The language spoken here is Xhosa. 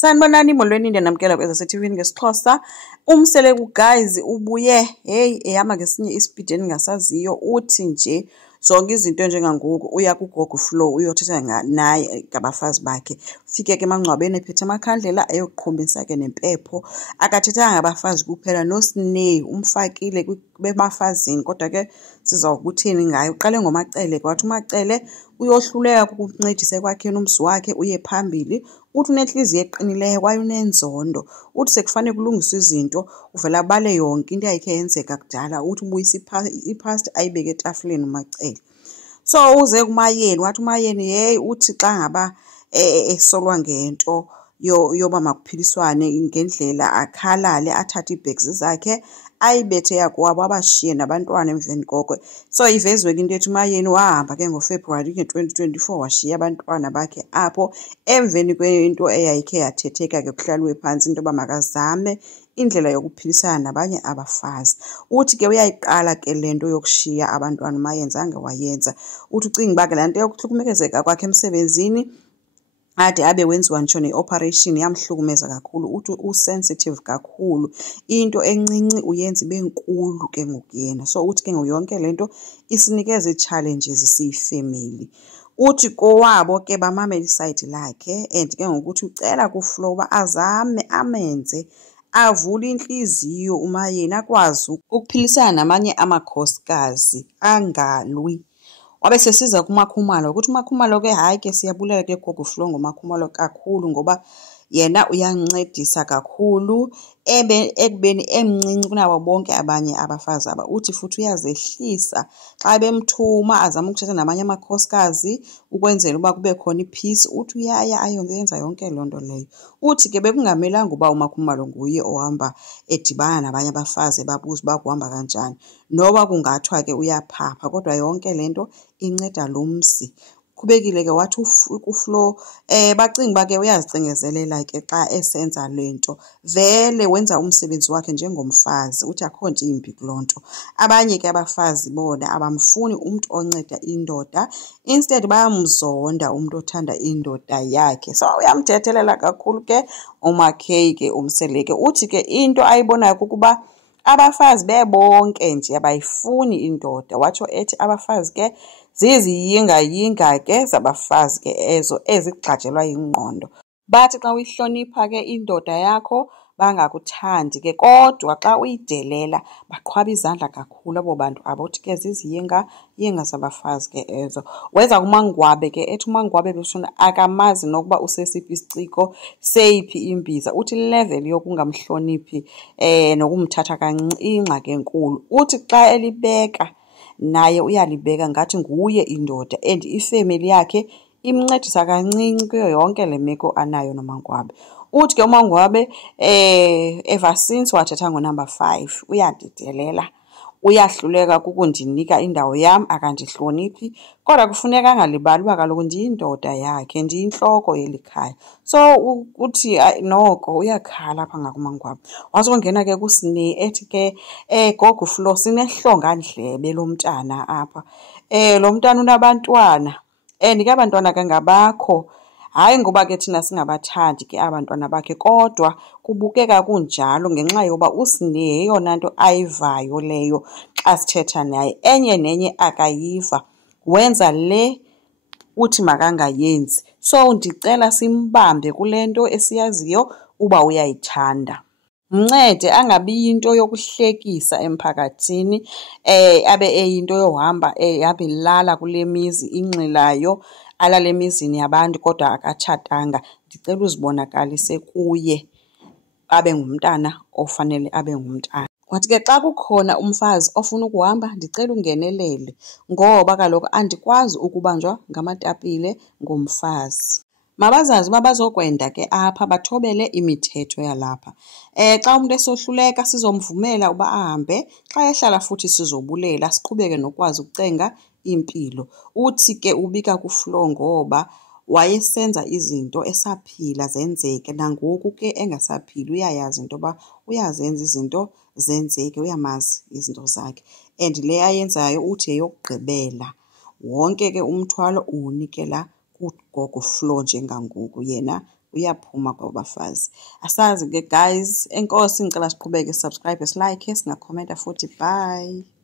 Sanibonani molweni ndiyanamkela kwezaseTV ngesiXhosa. Umseleku guys ubuye ehamba ngesinye isipidi endingasaziyo. Uthi nje zonke izinto njengangoku uya kuGogo Flow uyothetha naye ngabafazi bakhe. Ufike ke emangcwabeni ephethe amakhandlela ayoqhumisa ke nempepho. Akathethanga ngabafazi kuphela, noSney umfakile bemafazini, kodwa ke sizawukutheni ngayo. Uqale ngoMacele, kwathi uMacele uyohluleka kukuncedisa ekwakheni umzi wakhe uye phambili. Uthi unenhliziyo eqinileyo kwaye unenzondo. Uthi sekufanele kulungiswe izinto uvela abale yonke into eyayikhe yenzeka kudala. Uthi ubuyisa ipast ayibeke etafuleni uMacele. So uze kuMayeni, wathi uMayeni uthi xa ngaba esolwa ngento yoba makuphiliswane ngendlela akhalale, athathe iibhegzi zakhe ayibethe yakwabo abashiye nabantwana emveni koko. So ivezwe ke into ethi uMayeni wahamba ke ngoFebruwari 2024 washiya abantwana bakhe apho emveni kwento eyayikhe yathetheka ke kuhlalwe phantsi into yoba makazame indlela yokuphilisana nabanye abafazi. Uthi ke uyayiqala ke le nto yokushiya abantwana uMayeni wayenza. Uthi ucinga uba ke laa nto yokuhlukumezeka kwakhe emsebenzini ade abe wenziwa ntsho ne-operation yamhlukumeza kakhulu. Uthi usensitive kakhulu, into encinci uyenza ibe nkulu ke ngoku yena. So uthi ke yonke le nto isinikeza ii-challenges siyifemeli. Uthi kowabo ke bamamela isayidi lakhe and ke ngokuthi ucela kuFlow uba azame amenze avule inhliziyo uMayeni akwazi ukuphilisana namanye amakhosikazi angalwi. Wabe sesiza kuMakhumalo ukuthi uMakhumalo ke hayi ke siyabulela ke Gogo Flow ngoMakhumalo kakhulu, ngoba yena uyancedisa kakhulu ekubeni emncinci kunabo bonke abanye abafazi aba. Uthi futhi uyazehlisa xa bemthuma azama ukuthetha namanye amakhosikazi ukwenzela uba kube khona i-peace. Uthi uyaya ayenza yonke loo nto leyo. Uthi ke bekungamelanga uba uMakhumalo nguye ohamba edibana nabanye abafazi babuza uba kuhamba kanjani, noba kungathiwa ke uyaphapha, kodwa yonke le nto inceda lo mzi. Qhubekile ke wathi uFlow bacinga uba ke uyazicingezelela ke xa esenza le nto, vele wenza umsebenzi wakhe njengomfazi. Uthi akho nto imbi kuloo nto. Abanye ke abafazi bona abamfuni umntu onceda indoda, instead bayamzonda umntu othanda indoda yakhe. So uyamthethelela kakhulu ke uMakhey ke umseleke. Uthi ke into ayibonayo kukuba abafazi bebonke nje abayifuni indoda. Watsho ethi abafazi ke ziziyingayinga ke zabafazi ke ezo ezigxajelwa yingqondo. Bathi xa uyihlonipha ke indoda yakho bangakuthandi ke, kodwa xa uyidelela baqhwaba izandla kakhulu abo bantu abo. Uthi ke ziziyinga zabafazi ke ezo. Weza kuMangwabe ke ethi uMangwabe beshona akamazi nokuba usesiphi isiciko seyiphi imbiza. Uthi level yokungamhloniphi nokumthatha kancinci ke enkulu. Uthi xa elibeka naye uyalibeka ngathi nguye indoda, and ifemeli yakhe imncedisa kancinci kuyo yonke le meko anayo noMangwabe. Uthi ke uMangwabe ever since wathetha ngo-number 5 uyandidelela, uyahluleka kukundinika indawo yam, akandihloniphi, kodwa kufuneka angalibali uba kaloku ndiyindoda yakhe, ndiyintloko yeli khaya. So uthi noko uyakhala apha ngakuMangwabe. Wazongena ke kuSney ethi ke Gogo Flow sinehlongandlebe lo mntana apha. Lo mntana unabantwana and ke abantwana ke ngabakho. Hayi ngoba ke thina singabathandi ke abantwana bakhe, kodwa kubukeka kunjalo ngenxa yoba uSney yeyona nto ayivayo leyo xa sithetha naye. Enye nenye akayiva, wenza le uthi makangayenzi. So ndicela simbambe kule nto esiyaziyo uba uyayithanda. Mncede angabi yinto yokuhlekisa emphakathini, abe eyinto yohamba ehambe ilala kule mizi inxilayo, alale emizini yabantu kodwa akatshatanga. Ndicela uzibonakalise kuye abe ngumntana ofanele abe ngumntana. Wathi ke xa kukhona umfazi ofuna ukuhamba ndicela ungenelele, ngoba kaloku andikwazi ukubanjwa ngamatapile ngumfazi. Mabazazi uba bazokwenda ke apha bathobele imithetho yalapha. Xa umuntu esohluleka sizomvumela uba ahambe, xa ehlala futhi sizobulela siqhubeke nokwazi ukucenga impilo. Uthi ke ubika kuFlow ngoba wayesenza izinto esaphila zenzeke, nangoku ke engasaphili uyayazi into yoba uyazenza izinto zenzeke, uyamazi izinto zakhe. And le ayenzayo uthi yeyokugqibela. Wonke ke umthwalo uwunikela kuGogo Flow njengangoku, yena uyaphuma kwabafazi. Asazi-ke guys, enkosi ngicela siqhubeke, subscribe, silike, singakhomenta futhi. Bye.